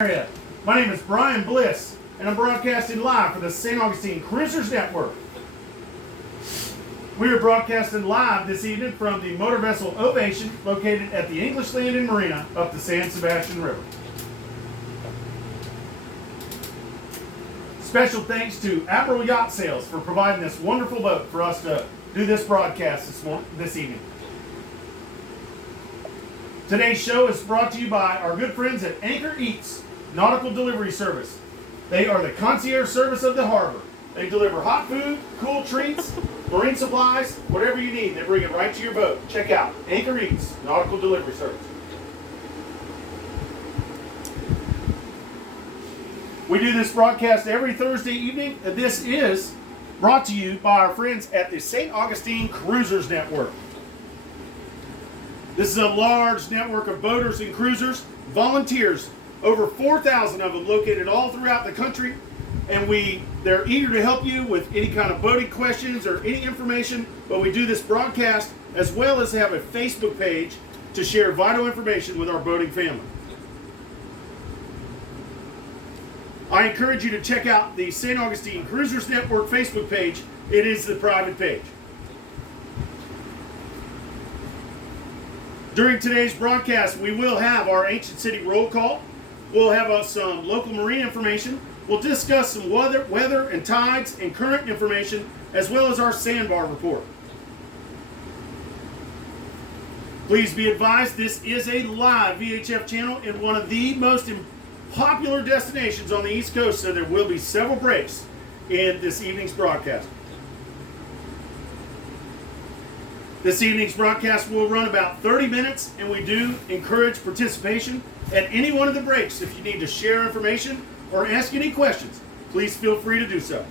Area. My name is Brian Bliss, and I'm broadcasting live for the St. Augustine Cruisers Network. We are broadcasting live this evening from the motor vessel Ovation, located at the English Landing Marina up the San Sebastian River. Special thanks to Admiral Yacht Sales for providing this wonderful boat for us to do this broadcast this evening. Today's show is brought to you by our good friends at Anchor Eats Nautical Delivery Service. They are the concierge service of the harbor. They deliver hot food, cool treats, marine supplies, whatever you need. They bring it right to your boat. Check out Anchor Eats Nautical Delivery Service. We do this broadcast every Thursday evening, and this is brought to you by our friends at the St. Augustine Cruisers Network. This is a large network of boaters and cruisers, volunteers, over 4,000 of them located all throughout the country, and they're eager to help you with any kind of boating questions or any information, but we do this broadcast as well as have a Facebook page to share vital information with our boating family. I encourage you to check out the St. Augustine Cruisers Network Facebook page. It is the private page. During today's broadcast, we will have our Ancient City roll call. We'll have some local marine information. We'll discuss some weather and tides and current information, as well as our sandbar report. Please be advised, this is a live VHF channel in one of the most popular destinations on the East Coast, so there will be several breaks in this evening's broadcast. This evening's broadcast will run about 30 minutes, and we do encourage participation at any one of the breaks. If you need to share information or ask any questions, please feel free to do so.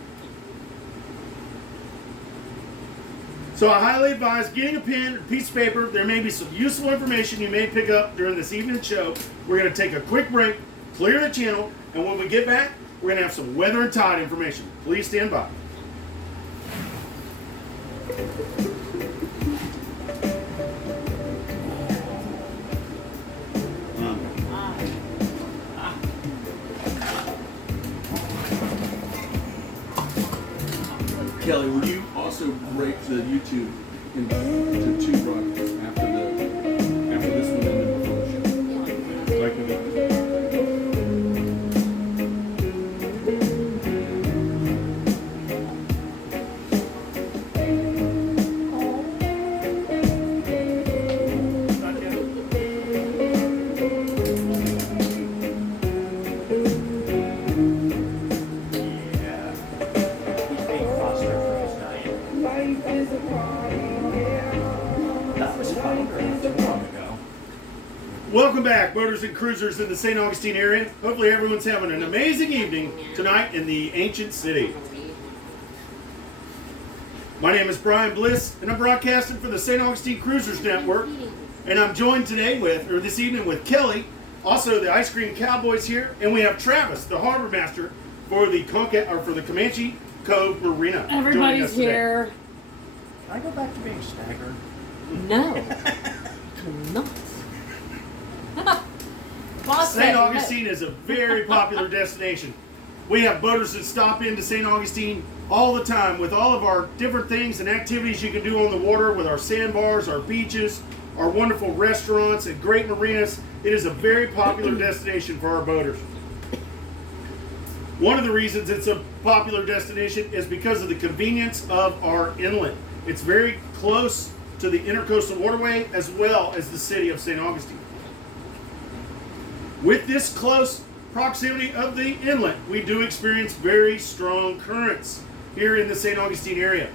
So I highly advise getting a pen or piece of paper. There may be some useful information you may pick up during this evening's show. We're going to take a quick break, clear the channel, and when we get back, we're going to have some weather and tide information. Please stand by. Kelly, will you also break the YouTube into two broadcasts after this one and then before the show? Like we did. Welcome back, boaters and cruisers in the St. Augustine area. Hopefully everyone's having an amazing evening tonight in the ancient city. My name is Brian Bliss, and I'm broadcasting for the St. Augustine Cruisers Network. And I'm joined this evening with Kelly, also the Ice Cream Cowboys here, and we have Travis, the harbor master for the Comanche Cove Marina. Everybody's here. Can I go back to being staggered? No. No. St. Augustine is a very popular destination. We have boaters that stop into St. Augustine all the time with all of our different things and activities you can do on the water with our sandbars, our beaches, our wonderful restaurants and great marinas. It is a very popular destination for our boaters. One of the reasons it's a popular destination is because of the convenience of our inlet. It's very close to the Intercoastal Waterway as well as the city of St. Augustine. With this close proximity of the inlet, we do experience very strong currents here in the St. Augustine area.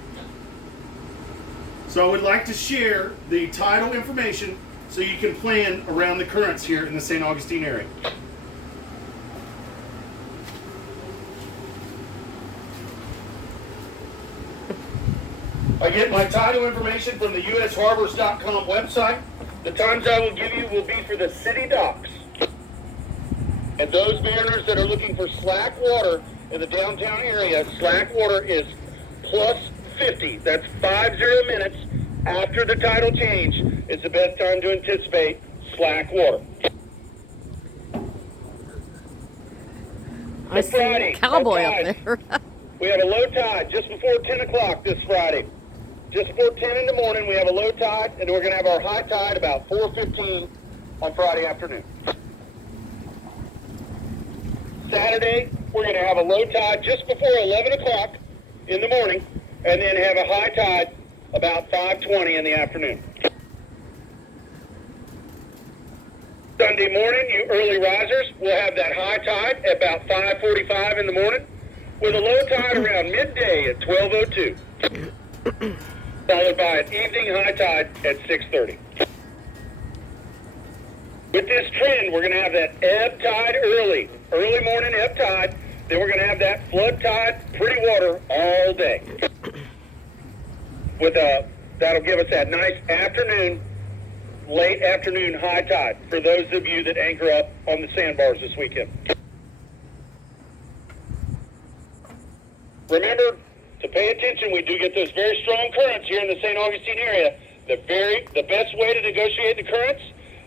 So I would like to share the tidal information so you can plan around the currents here in the St. Augustine area. I get my tidal information from the usharbors.com website. The times I will give you will be for the city docks. And those mariners that are looking for slack water in the downtown area, slack water is plus 50. That's 50 minutes after the tidal change. It's the best time to anticipate slack water. I see a cowboy up there. We have a low tide just before 10 o'clock this Friday. Just before 10 in the morning, we have a low tide, and we're going to have our high tide about 4:15 on Friday afternoon. Saturday, we're going to have a low tide just before 11 o'clock in the morning, and then have a high tide about 5:20 in the afternoon. Sunday morning, you early risers will have that high tide at about 5:45 in the morning, with a low tide around midday at 12:02, followed by an evening high tide at 6:30. With this trend, we're going to have that ebb tide early morning ebb tide. Then we're going to have that flood tide, pretty water all day. That'll give us that nice late afternoon high tide for those of you that anchor up on the sandbars this weekend. Remember to pay attention. We do get those very strong currents here in the St. Augustine area. The best way to negotiate the currents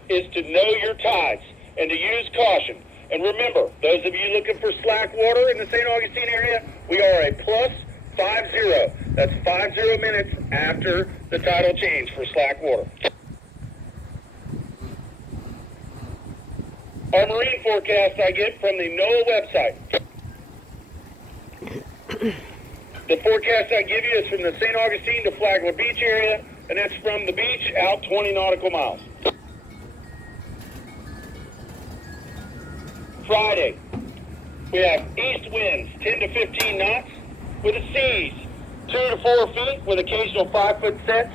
is to know your tides and to use caution. And remember, those of you looking for slack water in the St. Augustine area, we are a plus 50. That's 50 minutes after the tidal change for slack water. Our marine forecast I get from the NOAA website. The forecast I give you is from the St. Augustine to Flagler Beach area, and that's from the beach out 20 nautical miles. Friday, we have east winds 10 to 15 knots with the seas 2 to 4 feet with occasional 5-foot sets.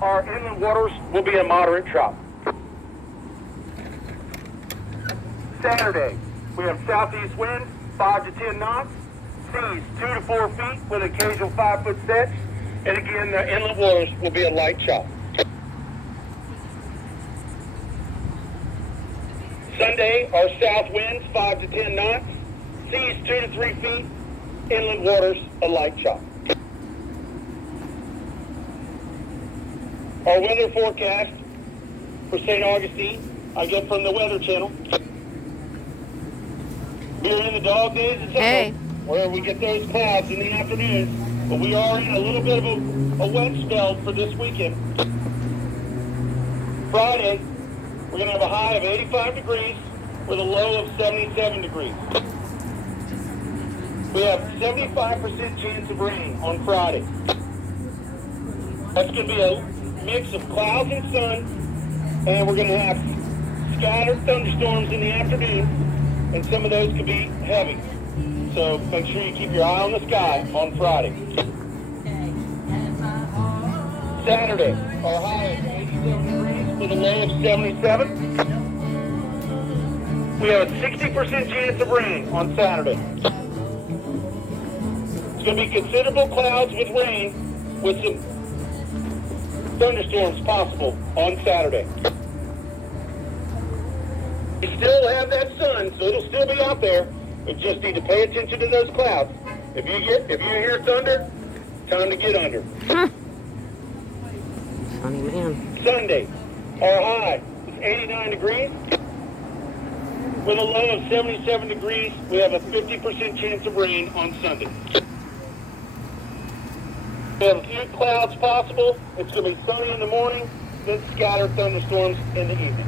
Our inland waters will be a moderate drop. Saturday, we have southeast winds 5 to 10 knots, seas 2 to 4 feet with occasional 5-foot sets, and again the inland waters will be a light chop. Sunday, our south winds 5 to 10 knots, seas 2 to 3 feet, inland waters a light chop. Our weather forecast for St. Augustine I get from the Weather Channel. We're in the dog days of summer, where we get those clouds in the afternoon, but we are in a little bit of a wet spell for this weekend. Friday, we're going to have a high of 85 degrees with a low of 77 degrees. We have 75% chance of rain on Friday. That's going to be a mix of clouds and sun, and we're going to have scattered thunderstorms in the afternoon, and some of those could be heavy. So make sure you keep your eye on the sky on Friday. Saturday, our high is 87 degrees with a low of 77. We have a 60% chance of rain on Saturday. It's going to be considerable clouds with rain with some thunderstorms possible on Saturday. We still have that sun, so it'll still be out there. We just need to pay attention to those clouds. If you hear thunder, time to get under. Funny man. Sunday, our high is 89 degrees. With a low of 77 degrees, we have a 50% chance of rain on Sunday. We have a few clouds possible. It's going to be sunny in the morning, then scattered thunderstorms in the evening.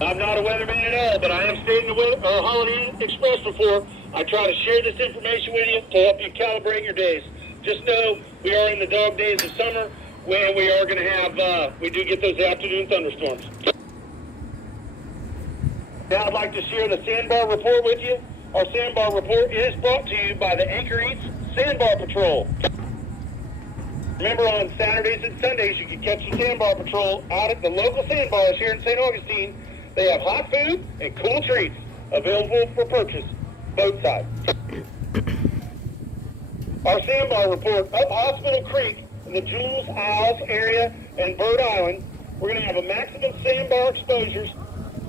I'm not a weatherman at all, but I have stayed in the Holiday Inn Express before. I try to share this information with you to help you calibrate your days. Just know we are in the dog days of summer when we are going to have, we do get those afternoon thunderstorms. Now I'd like to share the sandbar report with you. Our sandbar report is brought to you by the Anchor Eats Sandbar Patrol. Remember, on Saturdays and Sundays, you can catch the Sandbar Patrol out at the local sandbars here in St. Augustine. They have hot food and cool treats available for purchase, both sides. Our sandbar report up Hospital Creek in the Jules Isles area and Bird Island, we're going to have a maximum sandbar exposures.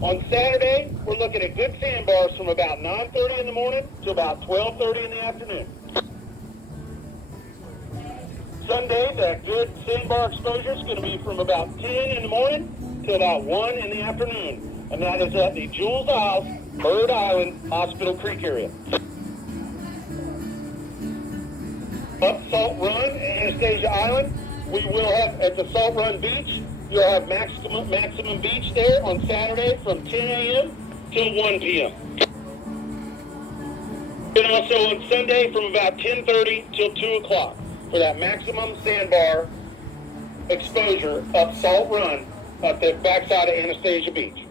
On Saturday, we're looking at good sandbars from about 9:30 in the morning to about 12:30 in the afternoon. Sunday, that good sandbar exposure is going to be from about 10 in the morning till about 1 in the afternoon, and that is at the Jules Isles, Bird Island, Hospital Creek area. Up Salt Run and Anastasia Island, we will have at the Salt Run Beach, you'll have maximum beach there on Saturday from 10 a.m. till 1 p.m. And also on Sunday from about 10:30 till 2 o'clock for that maximum sandbar exposure up Salt Run up the backside of Anastasia Beach.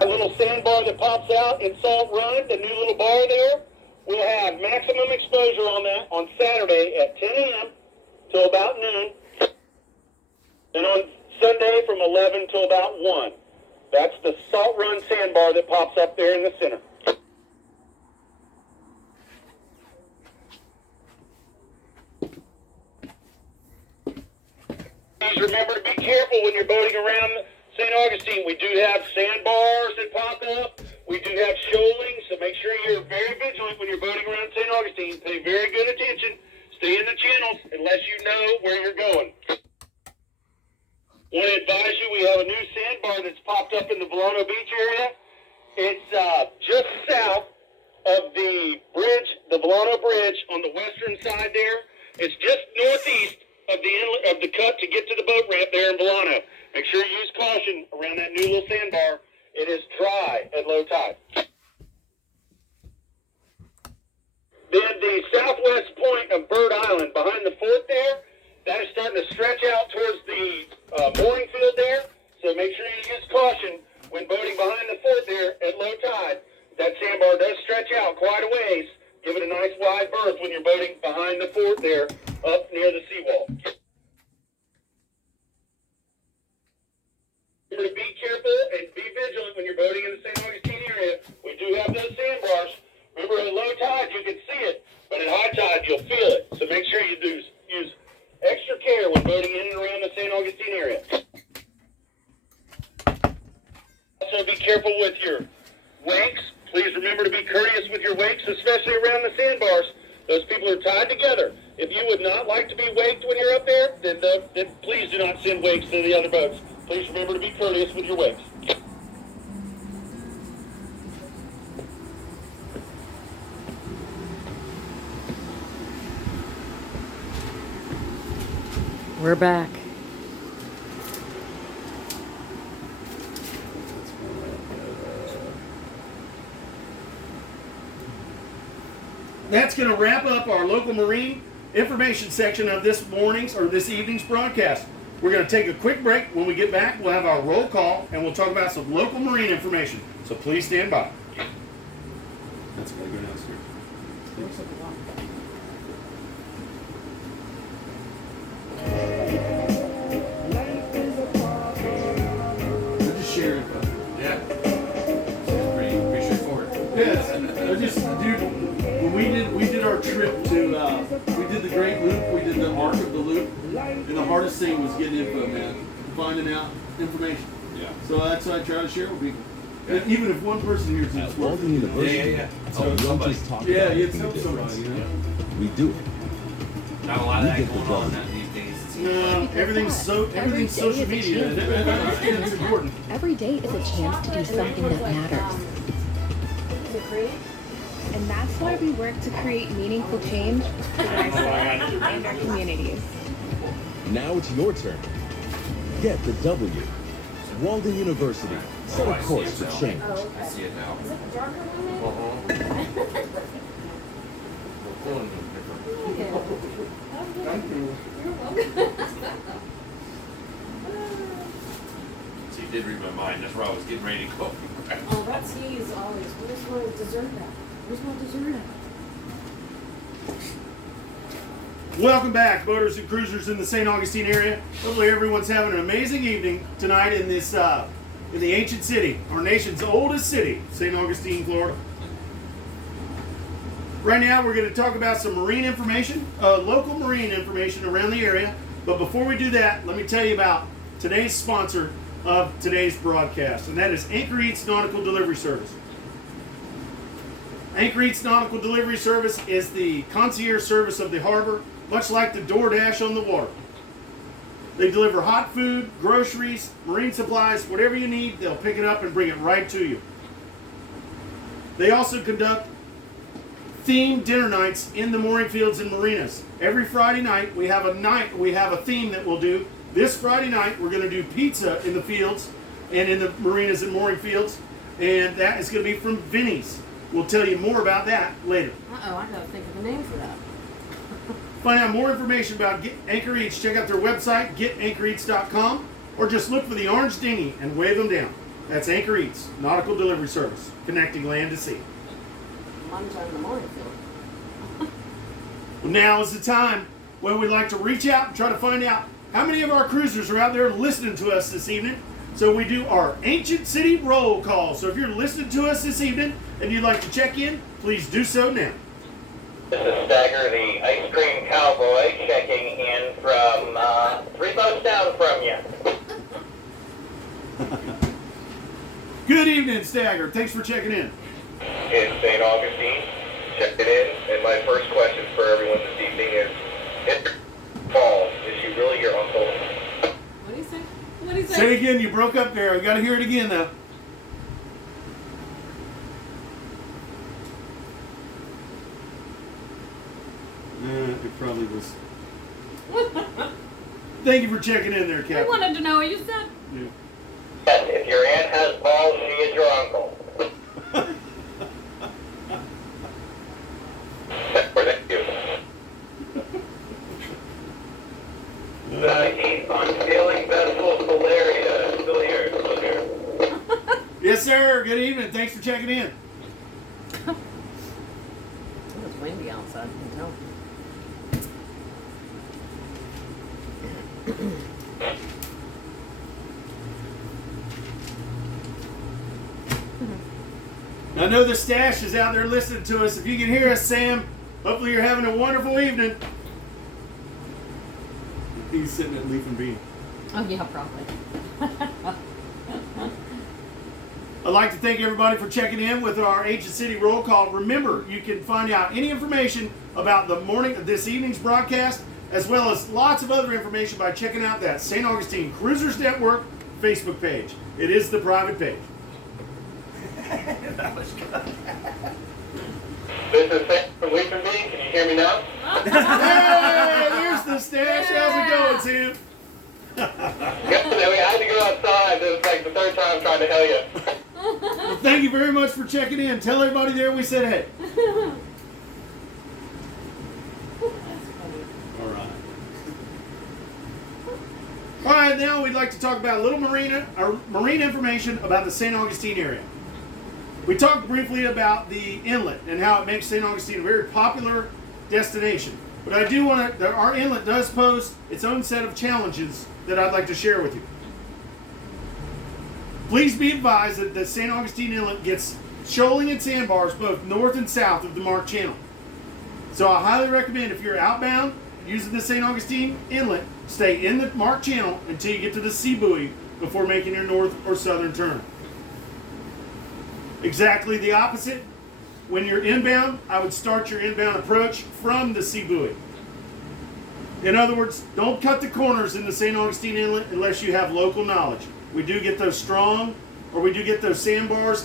A little sandbar that pops out in Salt Run, the new little bar there, we'll have maximum exposure on that on Saturday at 10 a.m. till about noon. And on Sunday from 11 till about 1. That's the Salt Run sandbar that pops up there in the center. Please remember to be careful when you're boating around St. Augustine. We do have sandbars that pop up. We do have shoaling, so make sure you're very vigilant when you're boating around St. Augustine. Pay very good attention. Stay in the channels unless you know where you're going. Want to advise you, we have a new sandbar that's popped up in the Volano Beach area. It's just south of the bridge, the Volano Bridge on the western side there. It's just northeast of the inlet of the cut to get to the boat ramp there in Volano. Make sure you use caution around that new little sandbar. It is dry at low tide. Then the southwest point of Bird Island, behind the fort there, that is starting to stretch out towards the mooring field there. So make sure you use caution when boating behind the fort there at low tide. That sandbar does stretch out quite a ways. Give it a nice wide berth when you're boating behind the fort there up near the seawall. Remember to be careful and be vigilant when you're boating in the St. Augustine area. We do have those sandbars. Remember, at low tide you can see it, but at high tide you'll feel it. So make sure you use extra care when boating in and around the St. Augustine area. Also be careful with your wakes. Please remember to be courteous with your wakes, especially around the sandbars. Those people are tied together. If you would not like to be waked when you're up there, then please do not send wakes to the other boats. Please remember to be courteous with your wakes. We're back. That's going to wrap up our local marine information section of this morning's or this evening's broadcast. We're going to take a quick break. When we get back, we'll have our roll call and we'll talk about some local marine information. So please stand by. That's going to go downstairs. I'll just share it. Yeah. Pretty straightforward. Yes. I just, dude, when we did our trip to, we did the Great Loop, we did the Arc of the Loop, and the hardest thing was getting info, man. Finding out information. Yeah. So that's what I try to share with people. And even if one person hears it's worth it. Yeah. So somebody. Yeah, it's help somebody, you know? We do it. Not a lot of that going on these days. No, everything's social media. And it's important. Every day is a chance to do something that matters. And that's why we work to create meaningful change for ourselves and our communities. Now it's your turn. Get the W. Walden University. Set a course for change. I see it now. Is it the darker one Thank you. You're welcome. So you did read my mind. That's where I was getting ready to go. Oh, that's he is always. Where's my dessert at? Where's my dessert at? Welcome back, boaters and cruisers in the St. Augustine area. Hopefully everyone's having an amazing evening tonight in this in the ancient city, our nation's oldest city, St. Augustine, Florida. Right now we're going to talk about some marine information, local marine information around the area. But before we do that, let me tell you about today's sponsor of today's broadcast, and that is Anchor Eats Nautical Delivery Service. Anchor Eats Nautical Delivery Service is the concierge service of the harbor, much like the DoorDash on the water. They deliver hot food, groceries, marine supplies, whatever you need, they'll pick it up and bring it right to you. They also conduct themed dinner nights in the mooring fields and marinas. Every Friday night we have a theme that we'll do. This Friday night we're going to do pizza in the fields and in the marinas and mooring fields, and that is going to be from Vinny's. We'll tell you more about that later. Uh-oh, I gotta think of a name for that. Find out more information about Anchor Eats. Check out their website, getanchoreats.com, or just look for the orange dinghy and wave them down. That's Anchor Eats, nautical delivery service, connecting land to sea. Munch on the morning field. Well, now is the time when we'd like to reach out and try to find out how many of our cruisers are out there listening to us this evening. So we do our Ancient City roll call. So if you're listening to us this evening and you'd like to check in, please do so now. This is Stagger, the ice cream cowboy, checking in from 3 boats down from you. Good evening, Stagger. Thanks for checking in. It's St. Augustine, checking in, and my first question for everyone this evening is, if fall, is she really your uncle? What do you say? What do you say? Say it again. You broke up there. I got to hear it again, though. It probably was. Thank you for checking in there, I Captain. wanted to know what you said. Yeah. Yes, if your aunt has balls, she is your uncle. Thank you. 19 on sailing vessel Valeria. Still here, still here. Yes, sir. Good evening. Thanks for checking in. It was windy outside. You can tell. I know the stash is out there listening to us. If you can hear us, Sam, hopefully you're having a wonderful evening. He's sitting at Leaf and Bean. Oh, yeah, probably. I'd like to thank everybody for checking in with our Ancient City roll call. Remember, you can find out any information about this evening's broadcast, as well as lots of other information by checking out that St. Augustine Cruisers Network Facebook page. It is the private page. That was good. This is Sam from Leaf and Bean. Can you hear me now? Hey, there's the stash. How's it going, Sam? Good. I had to go outside. This is like the third time trying to tell you. Well, thank you very much for checking in. Tell everybody there we said hey. All right. All right, now we'd like to talk about a little marine information about the St. Augustine area. We talked briefly about the inlet and how it makes St. Augustine a very popular destination. But I do want to, our inlet does pose its own set of challenges that I'd like to share with you. Please be advised that the St. Augustine Inlet gets shoaling and sandbars both north and south of the Mark Channel. So I highly recommend if you're outbound using the St. Augustine Inlet, stay in the Mark Channel until you get to the sea buoy before making your north or southern turn. Exactly the opposite. When you're inbound, I would start your inbound approach from the sea buoy. In other words, don't cut the corners in the St. Augustine Inlet unless you have local knowledge. We do get those sandbars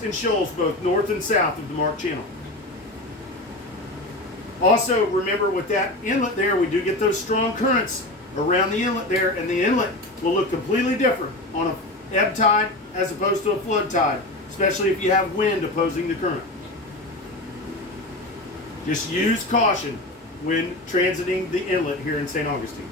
and shoals both north and south of the Mark Channel. Also, remember with that inlet there, we do get those strong currents around the inlet there, and the inlet will look completely different on an ebb tide as opposed to a flood tide, especially if you have wind opposing the current. Just use caution when transiting the inlet here in St. Augustine.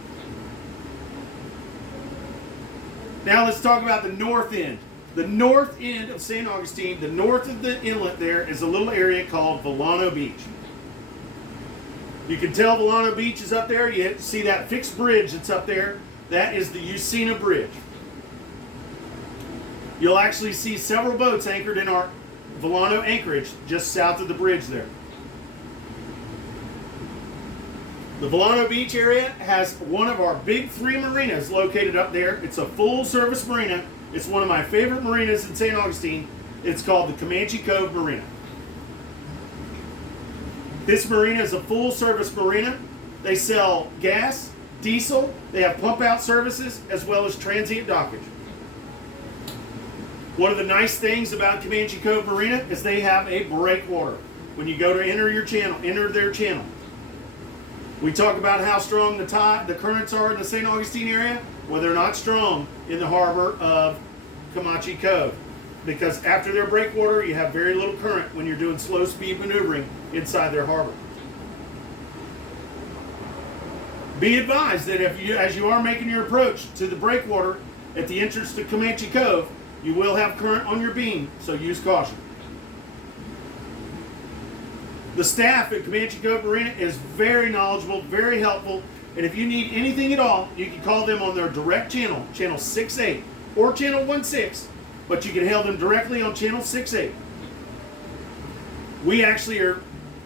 Now let's talk about the north end. The north end of St. Augustine, the north of the inlet there, is a little area called Volano Beach. You can tell Volano Beach is up there. You see that fixed bridge that's up there. That is the Usina Bridge. You'll actually see several boats anchored in our Volano anchorage just south of the bridge there. The Volano Beach area has one of our big 3 marinas located up there. It's a full-service marina. It's one of my favorite marinas in St. Augustine. It's called the Comanche Cove Marina. This marina is a full-service marina. They sell gas, diesel, they have pump out services, as well as transient dockage. One of the nice things about Comanche Cove Marina is they have a breakwater. When you go to enter their channel. We talk about how strong the currents are in the St. Augustine area. Well, they're not strong in the harbor of Comanche Cove, because after their breakwater, you have very little current when you're doing slow speed maneuvering inside their harbor. Be advised that as you are making your approach to the breakwater at the entrance to Comanche Cove, you will have current on your beam, so use caution. The staff at Comanche Cove Marina is very knowledgeable, very helpful, and if you need anything at all, you can call them on their direct channel, channel 68 or channel 16, but you can hail them directly on channel 68. We actually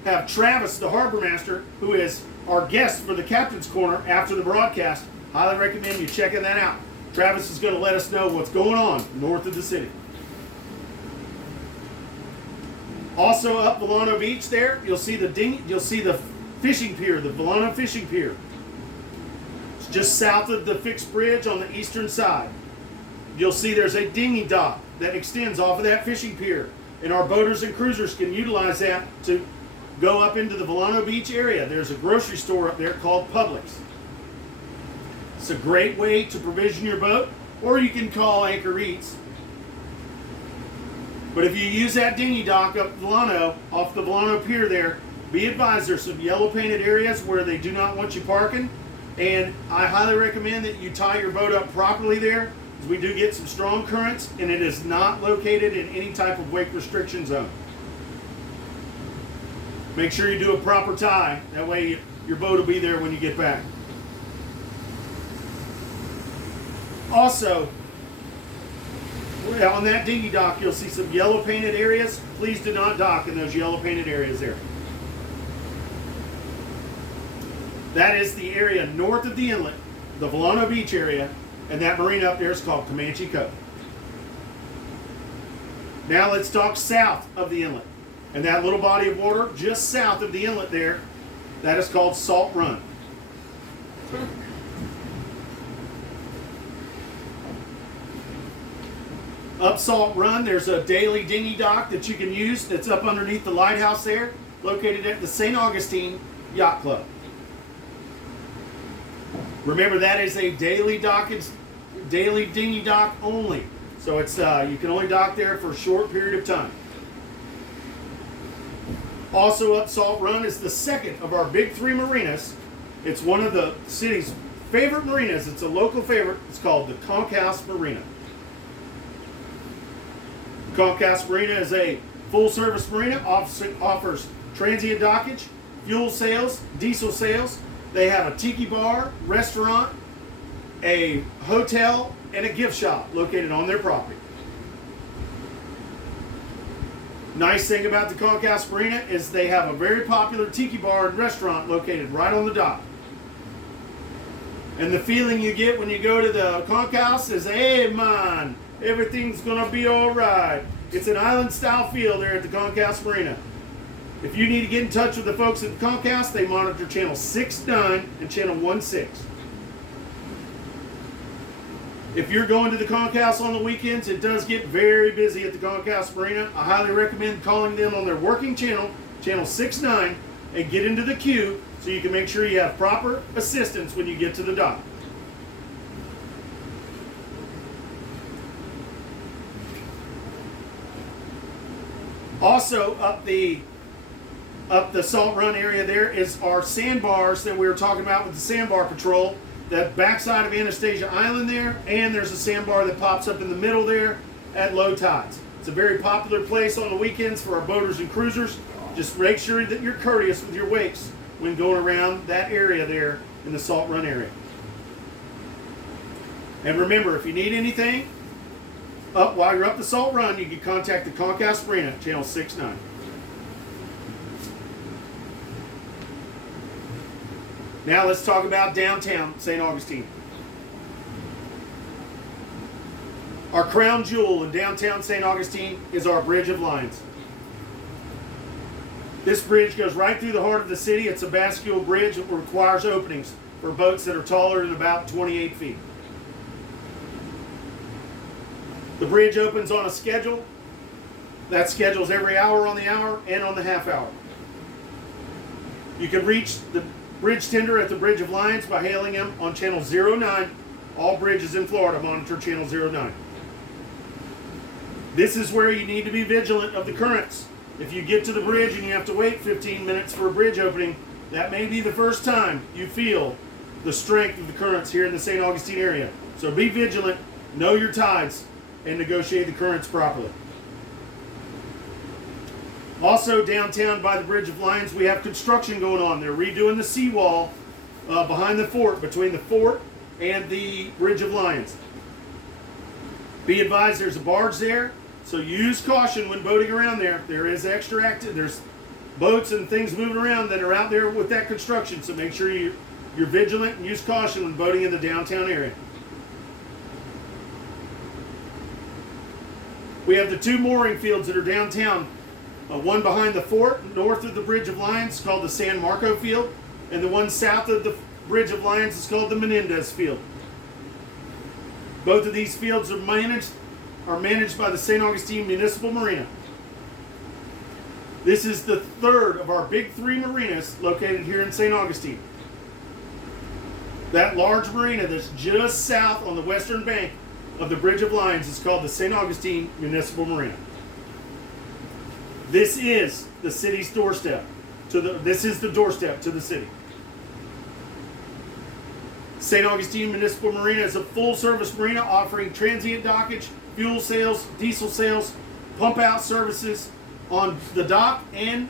have Travis, the harbor master, who is our guest for the Captain's Corner after the broadcast. Highly recommend you checking that out. Travis is going to let us know what's going on north of the city. Also up Volano Beach there, you'll see the fishing pier, the Volano Fishing Pier. It's just south of the fixed bridge on the eastern side. You'll see there's a dinghy dock that extends off of that fishing pier, and our boaters and cruisers can utilize that to go up into the Volano Beach area. There's a grocery store up there called Publix. It's a great way to provision your boat, or you can call Anchor Eats. But if you use that dinghy dock up Volano, off the Volano Pier there, be advised there's some yellow painted areas where they do not want you parking, and I highly recommend that you tie your boat up properly there, because we do get some strong currents, and it is not located in any type of wake restriction zone. Make sure you do a proper tie, that way your boat will be there when you get back. Also, on that dinghy dock, you'll see some yellow painted areas. Please do not dock in those yellow painted areas there. That is the area north of the inlet, the Volano Beach area, and that marina up there is called Comanche Cove. Now let's talk south of the inlet. And that little body of water just south of the inlet there, that is called Salt Run. Up Salt Run, there's a daily dinghy dock that you can use that's up underneath the lighthouse there, located at the St. Augustine Yacht Club. Remember, that is a daily dinghy dock only. So it's you can only dock there for a short period of time. Also up Salt Run is the second of our big three marinas. It's one of the city's favorite marinas. It's a local favorite. It's called the Conch House Marina. Conch House Marina is a full-service marina, offers transient dockage, fuel sales, diesel sales. They have a tiki bar, restaurant, a hotel, and a gift shop located on their property. Nice thing about the Conch House Marina is they have a very popular tiki bar and restaurant located right on the dock. And the feeling you get when you go to the Conch House is, hey man, everything's gonna be all right. It's an island style feel there at the Conch House Marina. If you need to get in touch with the folks at the Conch House, they monitor channel 69 and channel 16. If you're going to the Conch House on the weekends, it does get very busy at the Conch House Marina. I highly recommend calling them on their working channel, channel 69, and get into the queue so you can make sure you have proper assistance when you get to the dock. Also up the Salt Run area there is our sandbars that we were talking about with the Sandbar Patrol. That backside of Anastasia Island there, and there's a sandbar that pops up in the middle there at low tides. It's a very popular place on the weekends for our boaters and cruisers. Just make sure that you're courteous with your wakes when going around that area there in the Salt Run area. And remember, if you need anything, while you're up the Salt Run, you can contact the Conch House Marina, channel 69. Now let's talk about downtown St. Augustine. Our crown jewel in downtown St. Augustine is our Bridge of Lions. This bridge goes right through the heart of the city. It's a bascule bridge that requires openings for boats that are taller than about 28 feet. The bridge opens on a schedule. That schedule's every hour on the hour and on the half hour. You can reach the bridge tender at the Bridge of Lions by hailing him on channel 09. All bridges in Florida monitor channel 09. This is where you need to be vigilant of the currents. If you get to the bridge and you have to wait 15 minutes for a bridge opening, that may be the first time you feel the strength of the currents here in the St. Augustine area. So be vigilant, know your tides, and negotiate the currents properly. Also, downtown by the Bridge of Lions, we have construction going on. They're redoing the seawall behind the fort, between the fort and the Bridge of Lions. Be advised, there's a barge there, so use caution when boating around there. There is extra active. There's boats and things moving around that are out there with that construction, so make sure you're vigilant and use caution when boating in the downtown area. We have the two mooring fields that are downtown. One behind the fort, north of the Bridge of Lions, called the San Marco Field, and the one south of the Bridge of Lions is called the Menendez Field. Both of these fields are managed by the St. Augustine Municipal Marina. This is the third of our big three marinas located here in St. Augustine. That large marina that's just south on the western bank of the Bridge of Lions is called the St. Augustine Municipal Marina. This is the city's doorstep. This is the doorstep to the city. St. Augustine Municipal Marina is a full-service marina offering transient dockage, fuel sales, diesel sales, pump-out services on the dock and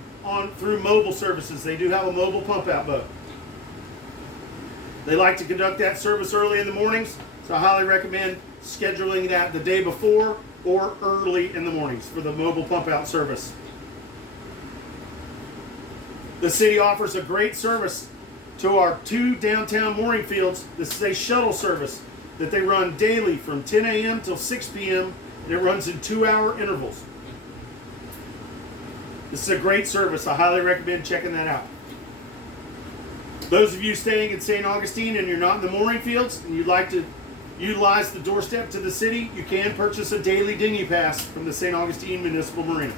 through mobile services. They do have a mobile pump-out boat. They like to conduct that service early in the mornings, so I highly recommend scheduling that the day before or early in the mornings for the mobile pump-out service. The city offers a great service to our two downtown mooring fields. This is a shuttle service that they run daily from 10 a.m. till 6 p.m. and it runs in 2-hour intervals. This is a great service. I highly recommend checking that out. Those of you staying in St. Augustine and you're not in the mooring fields and you'd like to utilize the doorstep to the city, you can purchase a daily dinghy pass from the St. Augustine Municipal Marina.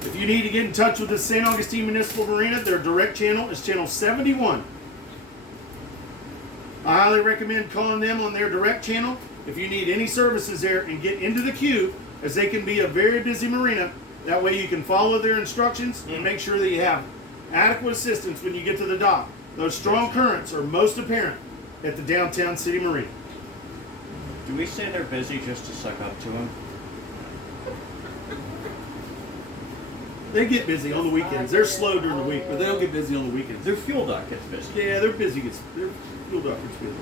If you need to get in touch with the St. Augustine Municipal Marina, their direct channel is channel 71. I highly recommend calling them on their direct channel if you need any services there and get into the queue, as they can be a very busy marina. That way you can follow their instructions and make sure that you have adequate assistance when you get to the dock. Those strong currents are most apparent at the downtown city marina. Do we say they're busy just to suck up to them? They get busy on the weekends. They're slow during the week, but they'll get busy on the weekends. Their fuel dock gets busy. Yeah, they're busy. Their fuel dock gets busy.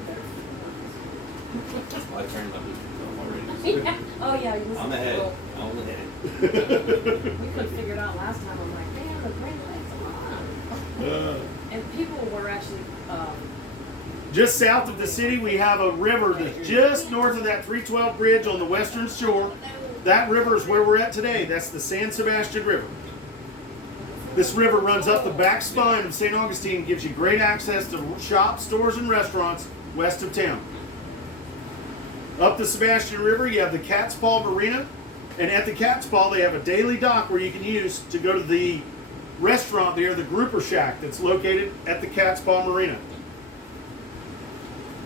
I turned my Bluetooth on already. Oh, yeah, you must I'm have ahead. rolled. I'm ahead. We couldn't figure it out last time. I'm like, man, the green lights are on. And people were actually, Just south of the city, we have a river that's just north of that 312 bridge on the western shore. That river is where we're at today. That's the San Sebastian River. This river runs up the back spine of St. Augustine and gives you great access to shops, stores, and restaurants west of town. Up the Sebastian River, you have the Cat's Paw Marina. And at the Cat's Paw, they have a daily dock where you can use to go to the restaurant there, the Grouper Shack, that's located at the Cat's Paw Marina.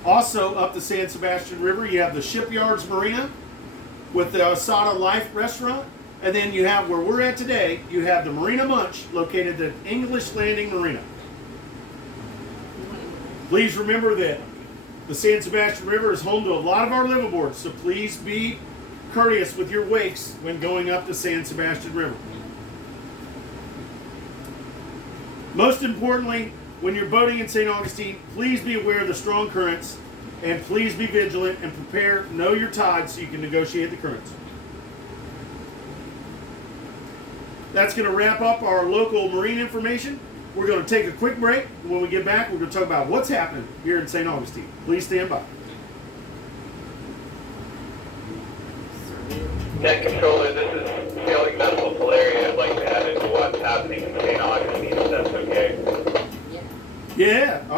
Also, up the San Sebastian River, you have the Shipyards Marina with the Asada Life Restaurant. And then you have, where we're at today, you have the Marina Munch, located at English Landing Marina. Please remember that the San Sebastian River is home to a lot of our liveaboards, so please be courteous with your wakes when going up the San Sebastian River. Most importantly, when you're boating in St. Augustine, please be aware of the strong currents, and please be vigilant and prepare, know your tides so you can negotiate the currents. That's going to wrap up our local marine information. We're going to take a quick break. When we get back, we're going to talk about what's happening here in St. Augustine. Please stand by. Net controller, this is sailing vessel Polaria. I'd like to add into what's happening in St. Augustine, if that's okay.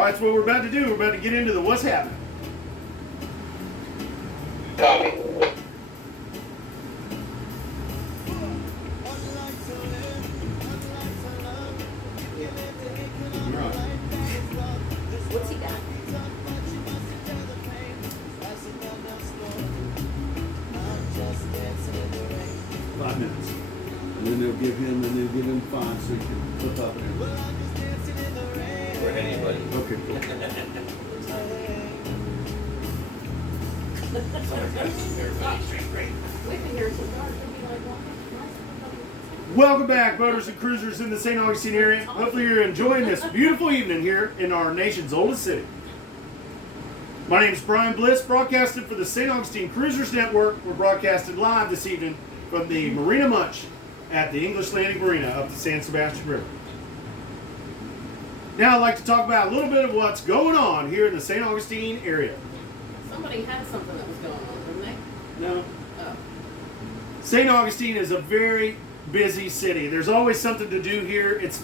right, that's what we're about to do. We're about to get into the what's happening. Copy. What's he got? 5 minutes. And then they'll give him 5 so he can flip up and everything. For anybody. Okay, cool. Somebody's got to keep everybody straight. We've been here so dark, it'll be like, why? Welcome back, boaters and cruisers in the St. Augustine area. Hopefully you're enjoying this beautiful evening here in our nation's oldest city. My name is Brian Bliss, broadcasting for the St. Augustine Cruisers Network. We're broadcasting live this evening from the Marina Munch at the English Landing Marina up the San Sebastian River. Now I'd like to talk about a little bit of what's going on here in the St. Augustine area. Somebody had something that was going on, didn't they? No. Oh. St. Augustine is a very busy city. There's always something to do here. It's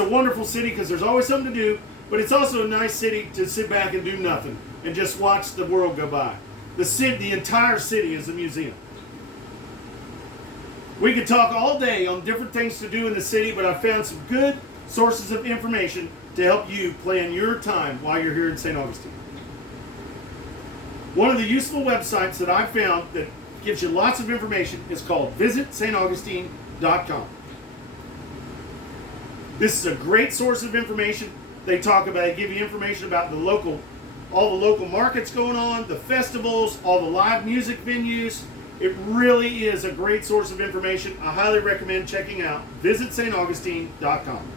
a wonderful city because there's always something to do, but it's also a nice city to sit back and do nothing and just watch the world go by. The entire city is a museum. We could talk all day on different things to do in the city, but I found some good sources of information to help you plan your time while you're here in St. Augustine. One of the useful websites that I found that gives you lots of information is called visitstaugustine.com. This is a great source of information. They give you information about all the local markets going on, the festivals, all the live music venues. It really is a great source of information. I highly recommend checking out visitstaugustine.com.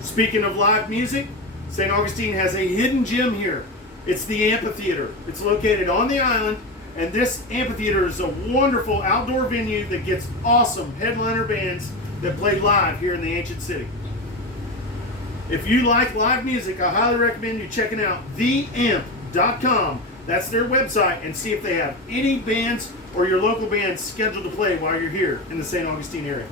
Speaking of live music, St. Augustine has a hidden gem here. It's the amphitheater. It's located on the island, and this amphitheater is a wonderful outdoor venue that gets awesome headliner bands that play live here in the ancient city. If you like live music, I highly recommend you checking out theamp.com. That's their website, and see if they have any bands or your local bands scheduled to play while you're here in the St. Augustine area.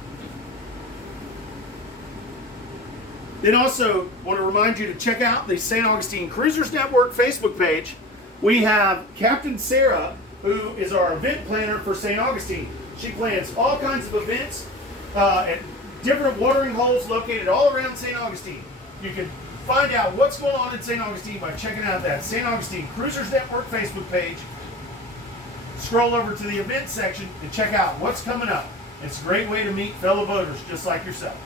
Then also want to remind you to check out the St. Augustine Cruisers Network Facebook page. We have Captain Sarah, who is our event planner for St. Augustine. She plans all kinds of events at different watering holes located all around St. Augustine. You can find out what's going on in St. Augustine by checking out that St. Augustine Cruisers Network Facebook page. Scroll over to the event section and check out what's coming up. It's a great way to meet fellow boaters just like yourself.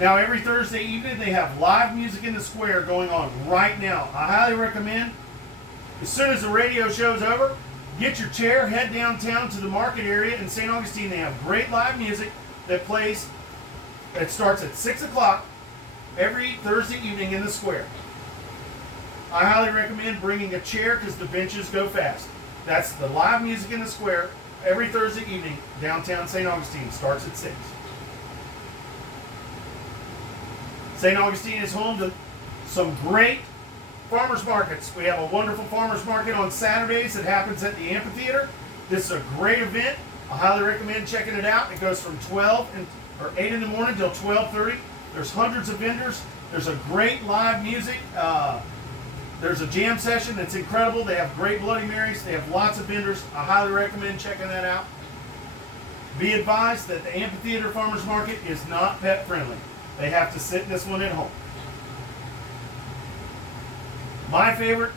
Now, every Thursday evening, they have live music in the square going on right now. I highly recommend, as soon as the radio show's over, get your chair, head downtown to the market area in St. Augustine. They have great live music that plays, that starts at 6 o'clock every Thursday evening in the square. I highly recommend bringing a chair because the benches go fast. That's the live music in the square every Thursday evening, downtown St. Augustine. Starts at 6. St. Augustine is home to some great farmers markets. We have a wonderful farmers market on Saturdays that happens at the amphitheater. This is a great event. I highly recommend checking it out. It goes from 8 in the morning till 12:30. There's hundreds of vendors. There's a great live music. There's a jam session that's incredible. They have great Bloody Marys. They have lots of vendors. I highly recommend checking that out. Be advised that the amphitheater farmers market is not pet friendly. They have to sit this one at home. My favorite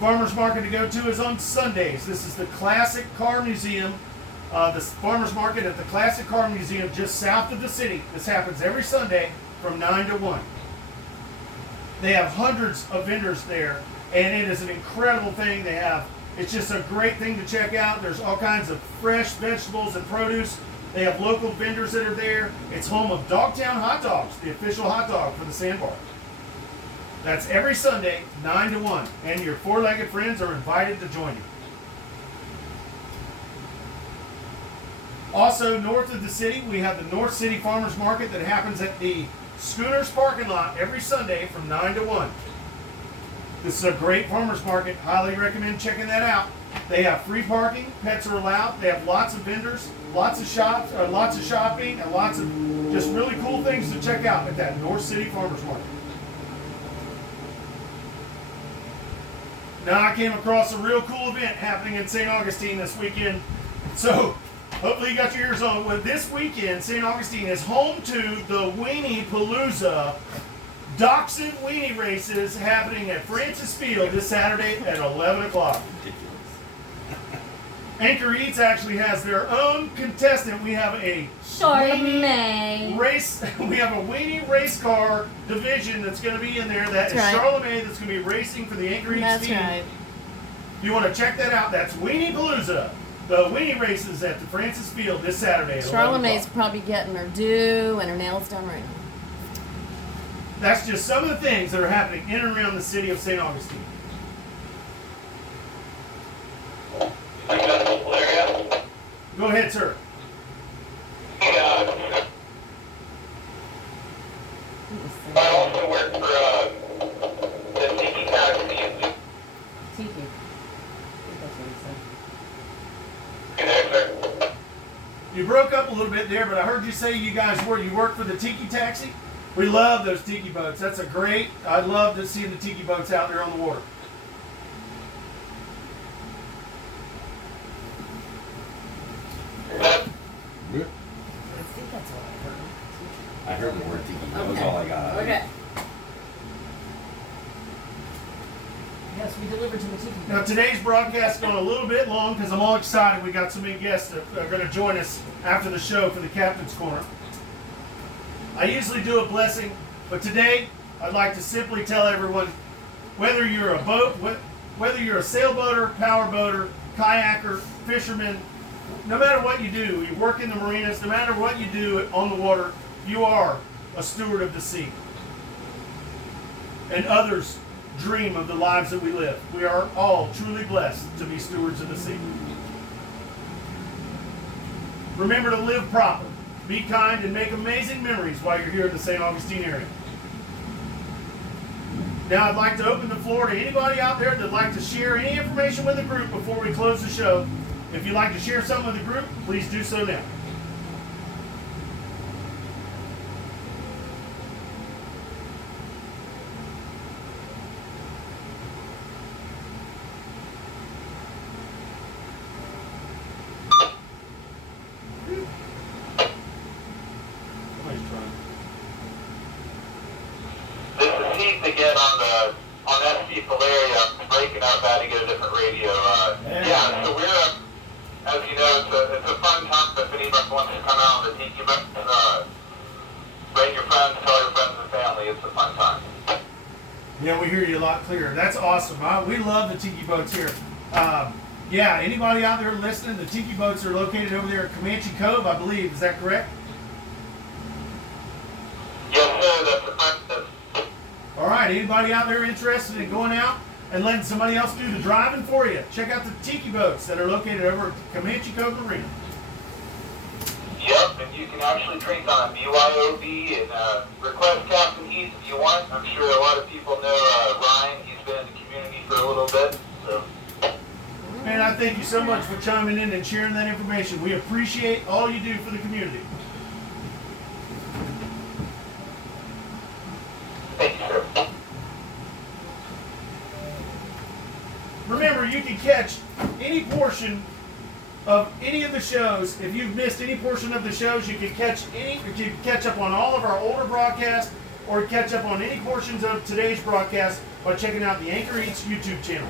farmers market to go to is on Sundays. This is the Classic Car Museum. The farmers market at the Classic Car Museum just south of the city. This happens every Sunday from 9 to 1. They have hundreds of vendors there, and it is an incredible thing. It's just a great thing to check out. There's all kinds of fresh vegetables and produce. They have local vendors that are there. It's home of Dogtown Hot Dogs, the official hot dog for the sandbar. That's every Sunday, 9 to 1. And your four-legged friends are invited to join you. Also, north of the city, we have the North City Farmers Market that happens at the Schooners parking lot every Sunday from 9 to 1. This is a great farmers market. Highly recommend checking that out. They have free parking. Pets are allowed. They have lots of vendors, lots of shops, lots of shopping, and lots of just really cool things to check out at that North City Farmers Market. Now I came across a real cool event happening in St. Augustine this weekend. So hopefully you got your ears on. Well, this weekend, St. Augustine is home to the Weenie Palooza Dachshund Weenie Races happening at Francis Field this Saturday at 11 o'clock. Anchor Eats actually has their own contestant. We have a Charlemagne race. We have a weenie race car division that's going to be in there. That's right. Charlemagne that's going to be racing for the Anchor Eats That's team. right. If you want to check that out, that's Weenie Palooza. The weenie races at the Francis Field this Saturday. At Charlemagne's 11 o'clock. probably getting her due and her nails done right now. That's just some of the things that are happening in and around the city of St. Augustine. Go ahead, sir. I also work for the Tiki Taxi. Tiki. I think that's what he said. Good day, sir. You broke up a little bit there, but I heard you say you work for the Tiki Taxi. We love those tiki boats. That's a great. I'd love to see the tiki boats out there on the water. I think that's what I heard. I heard the word tiki. That was all I got. Okay. Yes, we delivered to the tiki. Now today's broadcast is going a little bit long because I'm all excited. We got so many guests that are going to join us after the show for the Captain's Corner. I usually do a blessing, but today I'd like to simply tell everyone, whether you're a boat, whether you're a sailboater, powerboater, kayaker, fisherman, no matter what you do, you work in the marinas, no matter what you do on the water, you are a steward of the sea. And others dream of the lives that we live. We are all truly blessed to be stewards of the sea. Remember to live proper, be kind, and make amazing memories while you're here in the St. Augustine area. Now I'd like to open the floor to anybody out there that'd like to share any information with the group before we close the show. If you'd like to share something with the group, please do so now. This is Heath again on SC Valeria. I'm breaking up. I had to get a different radio. Yeah, so we're, as you know, it's a fun time if anybody wants to come out on the tiki boat. Bring your friends, tell your friends and family. It's a fun time. Yeah, we hear you a lot clearer. That's awesome. We love the tiki boats here. Yeah, anybody out there listening, the tiki boats are located over there at Comanche Cove, I believe. Is that correct? Yes, sir. That's the fun. All right, anybody out there interested in going out and letting somebody else do the driving for you? Check out the tiki boats that are located over at Comanche Cove Marina. Yep, and you can actually drink on BYOB and request Captain Heath if you want. I'm sure a lot of people know Ryan. He's been in the community for a little bit. So. Man, I thank you so much for chiming in and sharing that information. We appreciate all you do for the community. Thank you, sir. Remember, you can catch any portion of any of the shows. If you've missed any portion of the shows, you can catch up on all of our older broadcasts or catch up on any portions of today's broadcast by checking out the Anchor Eats YouTube channel.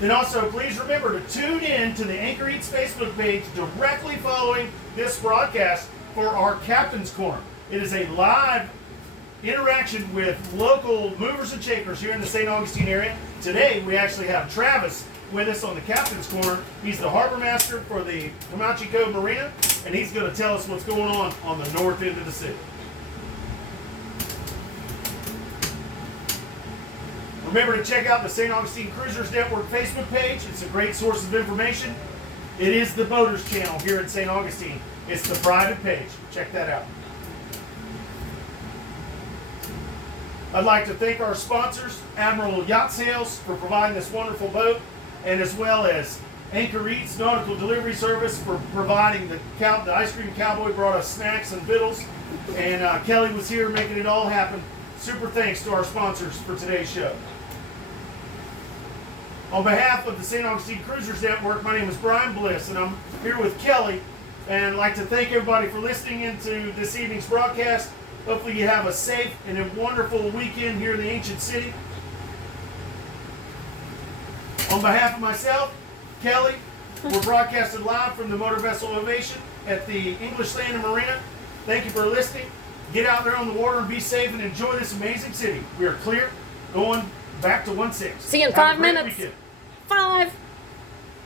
Then also, please remember to tune in to the Anchor Eats Facebook page directly following this broadcast for our Captain's Corner. It is a live interaction with local movers and shakers here in the St. Augustine area. Today, we actually have Travis with us on the Captain's Corner. He's the harbor master for the Comanche Cove Marina, and he's going to tell us what's going on the north end of the city. Remember to check out the St. Augustine Cruisers Network Facebook page. It's a great source of information. It is the Boaters channel here in St. Augustine. It's the private page. Check that out. I'd like to thank our sponsors, Admiral Yacht Sales, for providing this wonderful boat, and as well as Anchor Eats Nautical Delivery Service for providing the ice cream cowboy brought us snacks and victuals, and Kelly was here making it all happen. Super thanks to our sponsors for today's show. On behalf of the St. Augustine Cruisers Network, my name is Brian Bliss, and I'm here with Kelly, and I'd like to thank everybody for listening into this evening's broadcast. Hopefully you have a safe and a wonderful weekend here in the ancient city. On behalf of myself, Kelly, we're broadcasting live from the motor vessel Ovation at the English Landing Marina. Thank you for listening. Get out there on the water and be safe and enjoy this amazing city. We are clear, going back to 1-6. See you in Have a 5 great minutes. weekend. 5.